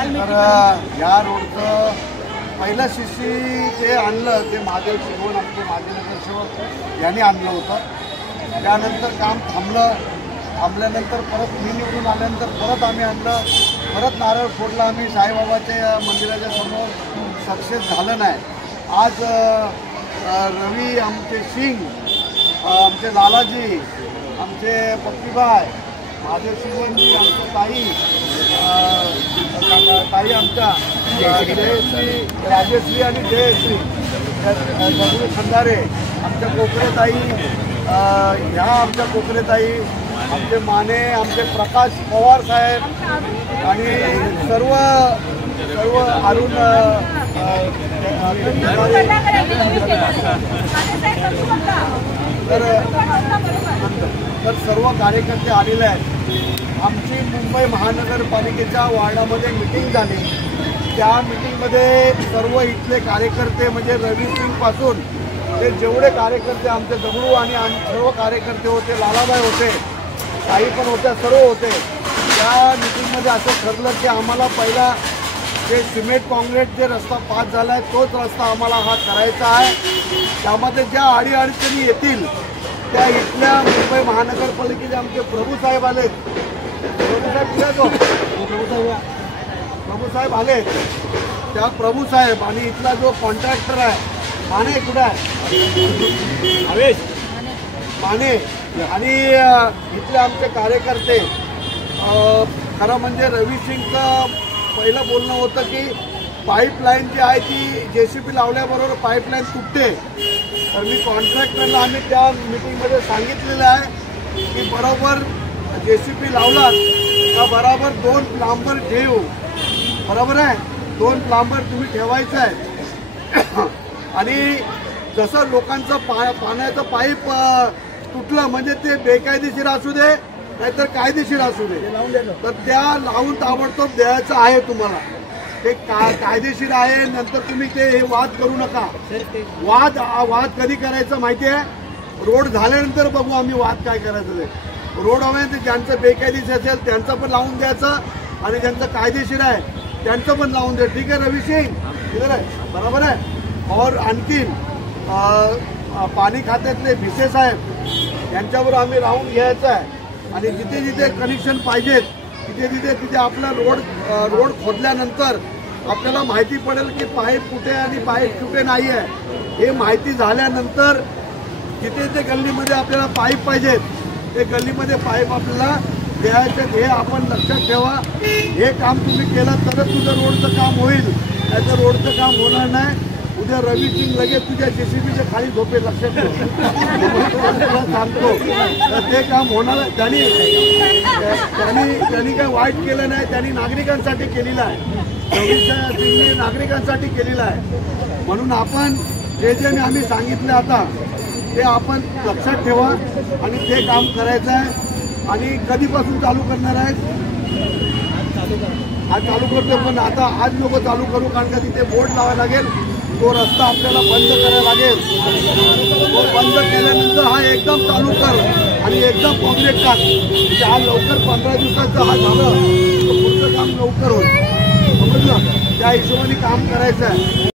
तर या रोडचं पहिलं शिशी जे आणलं ते महादेव शिवण आमचे माजी नगरसेवक यांनी आणलं होतं। त्यानंतर काम थांबल्यानंतर परत मी निवडून आल्यानंतर परत आम्ही आणलं, परत नारळ फोडला आम्ही साईबाबाच्या मंदिराच्या समोर, सक्सेस झालं नाही। आज रवी आमचे सिंग, आमचे लालाजी, आमचे पप्पीबाई, महादेव शिवणजी, आमचे ताई आमच्या जयश्री, राजेश्री आणि जयश्री दगडू खंडारे, आमच्या कोकरेताई, ह्या आमच्या कोकरेताई, आमचे माने, आमचे प्रकाश पवार साहेब आणि सर्व अरुण तर सर्व कार्यकर्ते आलेले आहेत। आमची मुंबई महानगरपालिकेच्या वार्डामध्ये मीटिंग झाली। त्या मीटिंगमध्ये सर्व इथले कार्यकर्ते म्हणजे रवी सिंग पासून ते जेवढे कार्यकर्ते आमचे दगडू आणि सर्व कार्यकर्ते होते, लालाबाई होते, काही पण होत्या, सर्व होते। त्या मीटिंगमध्ये असं ठरलं की आम्हाला पहिला जे सिमेंट काँक्रीट जे रस्ता पास झाला आहे तोच रस्ता आम्हाला हा करायचा आहे। त्यामध्ये ज्या अडीअडचणी येतील त्या इथल्या मुंबई महानगरपालिकेचे आमचे प्रभूसाहेब आले, प्रभूसाहेब आले, त्या प्रभूसाहेब आणि इथला जो कॉन्ट्रॅक्टर आहे माने, कुठे आहे माने, आणि इथले आमचे कार्यकर्ते, खरं म्हणजे रवी सिंगचं पहिलं बोलणं होतं की पाईपलाईन जी आहे ती JCB लावल्याबरोबर पाईपलाईन तुटते। तर मी कॉन्ट्रॅक्टरला आम्ही त्या मीटिंगमध्ये सांगितलेलं आहे की बरोबर JCB लावलात का बरोबर 2 प्लांबर ठेवू, बरोबर आहे, 2 प्लांबर तुम्ही ठेवायचं आहे। आणि जसं लोकांचं पाण्याचं पाईप तुटलं म्हणजे ते बेकायदेशीर असू दे नाहीतर कायदेशीर असू दे, तर त्या लावून ताबडतोब द्यायचं आहे तुम्हाला। ते कायदेशीर आहे, नंतर तुम्ही ते हे वाद करू नका। वाद कधी करायचं माहिती आहे? रोड झाल्यानंतर बघू आम्ही वाद काय करायचं ते। रोड हवे ते ज्यांचं बेकायदेशीर असेल त्यांचं पण लावून द्यायचं आणि ज्यांचं कायदेशीर आहे त्यांचं पण लावून द्या। ठीक आहे रवी सिंग, ठीक आहे, बरोबर आहे। और आणखीन पाणी खात्यातले भिसे साहेब यांच्यावर आम्ही राहून घ्यायचं आहे आणि जिथे जिथे कनेक्शन पाहिजेत तिथे आपला रोड खोदल्यानंतर आपल्याला माहिती पडेल की पाईप कुठे आणि पाईप कुठे नाही आहे। हे माहिती झाल्यानंतर जिथे जिथे गल्लीमध्ये आपल्याला पाईप पाहिजेत ते गल्लीमध्ये पाईप आपल्याला द्यायचे, हे आपण लक्षात ठेवा। हे काम तुम्ही केलं तरच तुझं रोडचं काम होईल, त्याचं रोडचं काम होणार नाही। उद्या रवी सिंग लगेच तुझ्या JCBच्या खाली झोपेल, लक्षात ठेवा, सांगतो। तर ते काम होणार, त्यांनी काही वाईट केलं नाही, त्यांनी नागरिकांसाठी केलेलं आहे, रवी सिंगने नागरिकांसाठी केलेलं आहे। म्हणून आपण जे आम्ही सांगितलं आता ते आपण लक्षात ठेवा आणि ते काम करायचं आहे। आणि कधीपासून चालू करणार आहेत? आज चालू करतो, पण आता आज नको चालू करू, कारण का तिथे बोर्ड लावायला लागेल, तो रस्ता आपल्याला बंद करायला लागेल। तो बंद केल्यानंतर हा एकदम चालू कर आणि एकदम काँक्रीट टाक, म्हणजे हा लवकर 15 दिवसाचं हा झालं तर पुढचं काम लवकर होईल, समजलं? त्या हिशोबाने काम करायचं आहे।